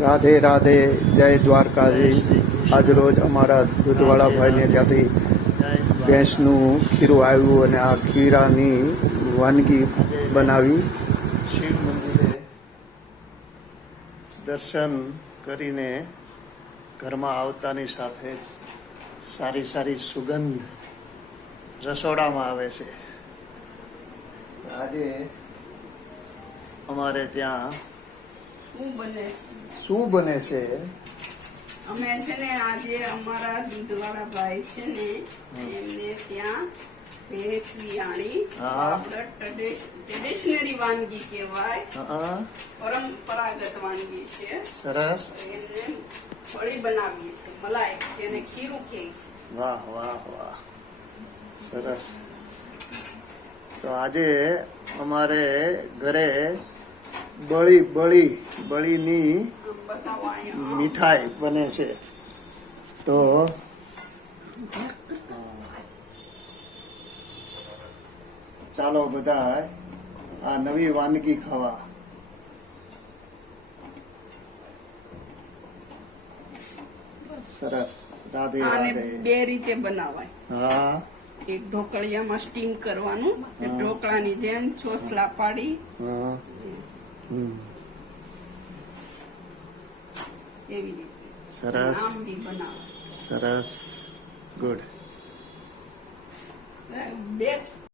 રાધે રાધે, જય દ્વારકાધીશ. આજરોજ અમારા દૂધવાળા ભાઈને ત્યાંથી ભેંસનું ખીરું આવ્યું અને આ ખીરાની વાનગી બનાવી. શિવ મંદિરે દર્શન કરીને ઘરમાં આવતાની સાથે જ સારી સારી સુગંધ રસોડામાં આવે છે. આજે અમારે ત્યાં શું બને છે? અમે છે ને આજે અમારા દૂધવાળા ભાઈ છે ને એમને ત્યાં ભેંસ વિયાણી આપણે ટ્રેડિશનરી વાનગી કહેવાય, પરંપરાગત વાનગી છે. સરસ. એમને ફળી બનાવીએ છે, મલાઈ, જેને ખીરું કહે છે. વાહ વાહ વાહ, સરસ. તો આજે અમારે ઘરે બળીની મીઠાઈ બને છે. તો ચાલો બધા આ નવી વાનગી ખાવા. સરસ. રાધે રાધે. બે રીતે બનાવાય. હા. એક ઢોકળિયામાં સ્ટીમ કરવાનું, ઢોકળાની જેમ ચોસલા પાડી એવી રીતે. સરસ. આમ બી બનાવાય. સરસ. ગુડ. બે